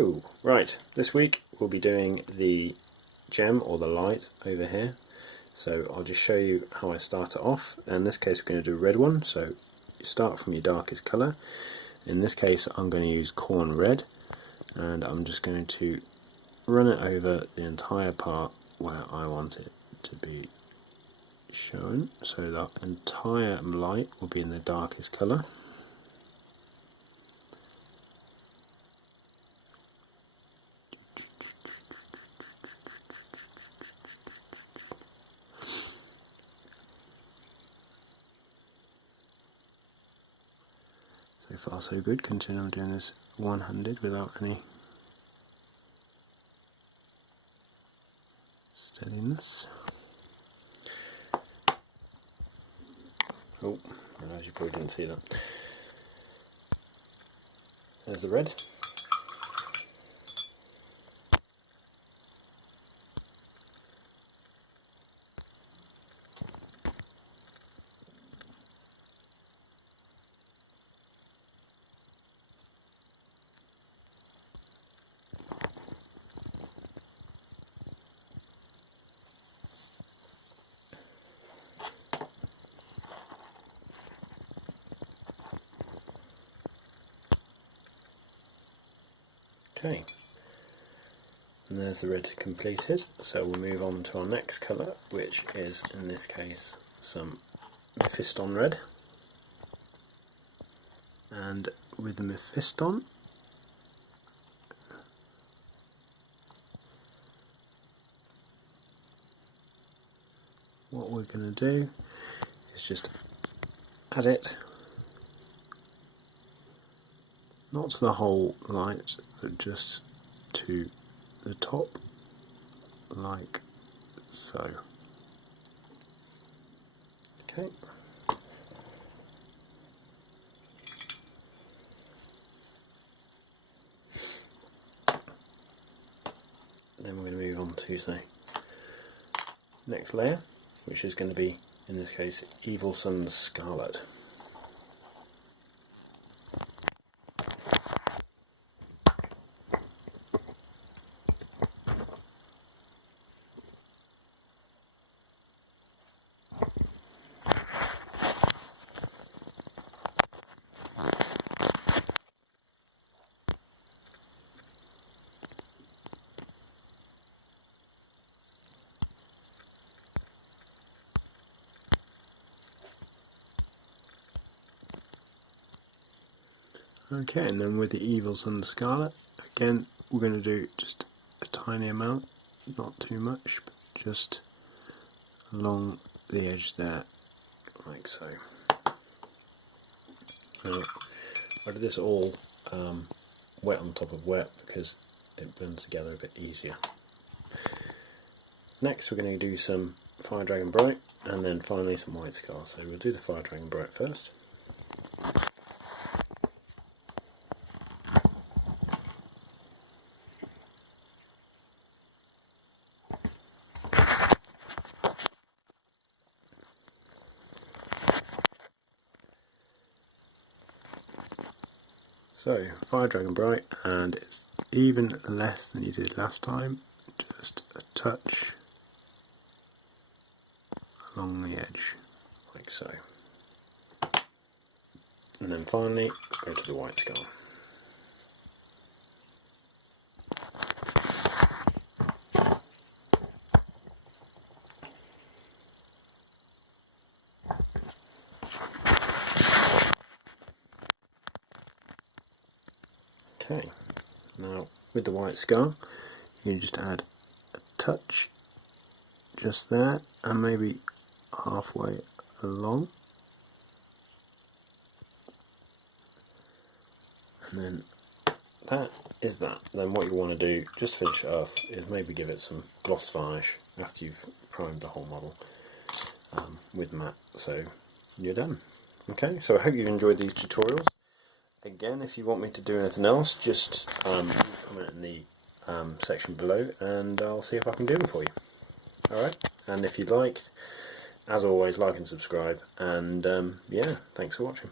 Hello! Right, this week we'll be doing the gem or the light over here. So I'll just show you how I start it off. In this case we're going to do a red one, so you start from your darkest colour. In this case I'm going to use corn red, and I'm just going to run it over the entire part where I want it to be shown, so that entire light will be in the darkest colour. So far so good, considering I'm doing this one-handed without any steadiness. Oh, I realise you probably didn't see that. There's the red. Okay, and there's the red completed, so we'll move on to our next colour, which is in this case some Mephiston red. And with the Mephiston, what we're going to do is just add it, not to the whole light, but just to the top, like so. Okay. Then we're going to move on to the next layer, which is going to be, in this case, Evil Sun's Scarlet. Okay, and then with the Evil Sun Scarlet, again we're going to do just a tiny amount, not too much, but just along the edge there, like so. Now, I did this all wet on top of wet because it blends together a bit easier. Next we're going to do some Fire Dragon Bright, and then finally some White Scar. So we'll do the Fire Dragon Bright first. So, Fire Dragon Bright, and it's even less than you did last time, just a touch along the edge, like so. And then finally, go to the White Scar. Okay, now with the White Scar, you can just add a touch just there, and maybe halfway along, and then that is that. Then what you want to do, just to finish it off, is maybe give it some gloss varnish after you've primed the whole model with matte, so you're done. Okay, so I hope you've enjoyed these tutorials. Again, if you want me to do anything else, just comment in the section below, and I'll see if I can do them for you. Alright, and if you'd like, as always, like and subscribe, and yeah, thanks for watching.